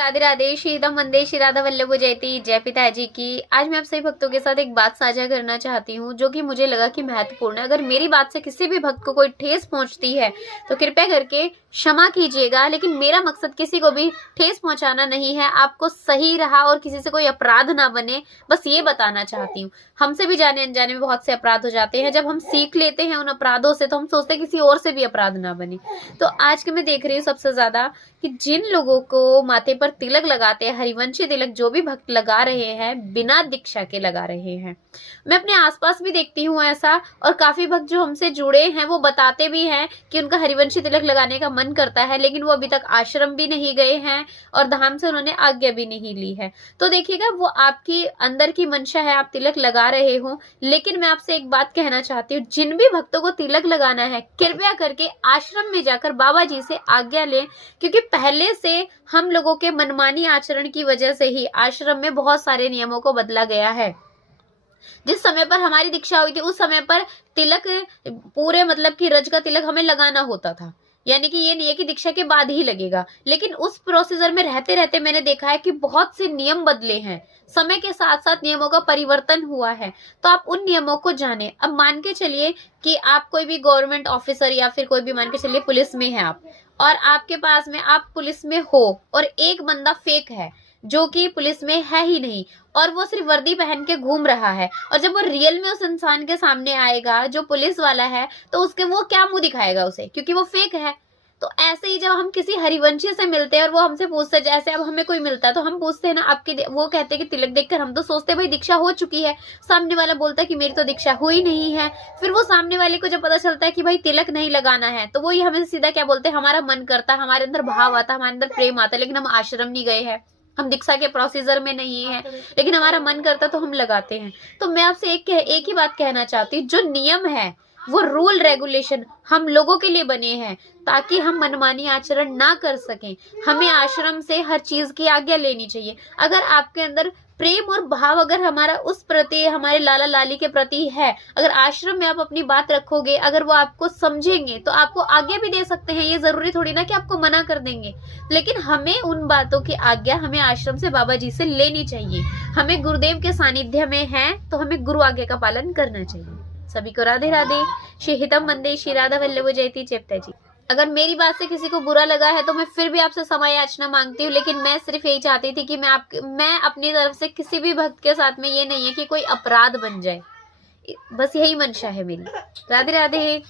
राधे राधे। श्रीदम वंदे श्री राधा वल्लभ जयती। जय पिताजी की। आज मैं आप सभी भक्तों के साथ एक बात साझा करना चाहती हूँ जो कि मुझे लगा कि महत्वपूर्ण है। अगर मेरी बात से किसी भी भक्त को कोई ठेस पहुंचती है तो कृपया करके क्षमा कीजिएगा, लेकिन मेरा मकसद किसी को भी ठेस पहुंचाना नहीं है। आपको सही रहा और किसी से कोई अपराध ना बने, बस ये बताना चाहती हूँ। हमसे भी जाने अनजाने में बहुत से अपराध हो जाते हैं। जब हम सीख लेते हैं उन अपराधों से तो हम सोचते हैं किसी और से भी अपराध ना बने। तो आज के मैं देख रही हूँ सबसे ज्यादा कि जिन लोगों को माथे पर तिलक लगाते हैं, हरिवंशी तिलक जो भी भक्त लगा रहे हैं, बिना दीक्षा के लगा रहे हैं। मैं अपने आसपास भी देखती हूँ ऐसा, और काफी भक्त जो हमसे जुड़े हैं वो बताते भी हैं कि उनका हरिवंशी तिलक लगाने का मन करता है, लेकिन वो अभी तक आश्रम भी नहीं गए हैं और धाम से उन्होंने आज्ञा भी नहीं ली है। तो देखिएगा, वो आपकी अंदर की मंशा है, आप तिलक लगा रहे हो। लेकिन मैं आपसे एक बात कहना चाहती हूँ, जिन भी भक्तों को तिलक लगाना है कृपया करके आश्रम में जाकर बाबा जी से आज्ञा लें, क्योंकि पहले से हम लोगों के मनमानी आचरण की वजह से ही आश्रम में बहुत सारे नियमों को बदला गया है। जिस समय पर हमारी दीक्षा हुई थी उस समय पर तिलक पूरे मतलब कि रज का तिलक हमें लगाना होता था, यानी कि ये नहीं है कि दीक्षा के बाद ही लगेगा। लेकिन उस प्रोसीजर में रहते रहते मैंने देखा है कि बहुत से नियम बदले हैं, समय के साथ साथ नियमों का परिवर्तन हुआ है। तो आप उन नियमों को जाने। अब मान के चलिए कि आप कोई भी गवर्नमेंट ऑफिसर या फिर कोई भी, मान के चलिए पुलिस में है आप, और आपके पास में आप पुलिस में हो और एक बंदा फेक है जो कि पुलिस में है ही नहीं, और वो सिर्फ वर्दी पहन के घूम रहा है, और जब वो रियल में उस इंसान के सामने आएगा जो पुलिस वाला है तो उसके वो क्या मुंह दिखाएगा उसे, क्योंकि वो फेक है। तो ऐसे ही जब हम किसी हरिवंशी से मिलते हैं और वो हमसे पूछते हैं, जैसे अब हमें कोई मिलता है तो हम पूछते हैं ना आपकी, वो कहते हैं कि तिलक देखकर हम तो सोचते हैं भाई दीक्षा हो चुकी है। सामने वाला बोलता है कि मेरी तो दीक्षा हुई नहीं है। फिर वो सामने वाले को जब पता चलता है कि भाई तिलक नहीं लगाना है तो वो ये हमें सीधा क्या बोलते हैं, हमारा मन करता, हमारे अंदर भाव आता, हमारे अंदर प्रेम आता, लेकिन हम आश्रम नहीं गए हैं, हम दीक्षा के प्रोसीजर में नहीं है, लेकिन हमारा मन करता तो हम लगाते हैं। तो मैं आपसे एक ही बात कहना चाहती हूँ, जो नियम है वो रूल रेगुलेशन हम लोगों के लिए बने हैं ताकि हम मनमानी आचरण ना कर सकें। हमें आश्रम से हर चीज की आज्ञा लेनी चाहिए। अगर आपके अंदर प्रेम और भाव अगर हमारा उस प्रति, हमारे लाला लाली के प्रति है, अगर आश्रम में आप अपनी बात रखोगे, अगर वो आपको समझेंगे तो आपको आज्ञा भी दे सकते हैं। ये जरूरी थोड़ी ना कि आपको मना कर देंगे, लेकिन हमें उन बातों की आज्ञा हमें आश्रम से बाबा जी से लेनी चाहिए। हमें गुरुदेव के सानिध्य में है तो हमें गुरु आज्ञा का पालन करना चाहिए। सभी को राधे राधे। श्री हितम वंदे श्री राधा वल्लभ जयती। चेप्ता जी, अगर मेरी बात से किसी को बुरा लगा है तो मैं फिर भी आपसे क्षमा याचना मांगती हूँ, लेकिन मैं सिर्फ यही चाहती थी कि मैं अपनी तरफ से किसी भी भक्त के साथ में ये नहीं है कि कोई अपराध बन जाए, बस यही मंशा है मेरी। राधे राधे।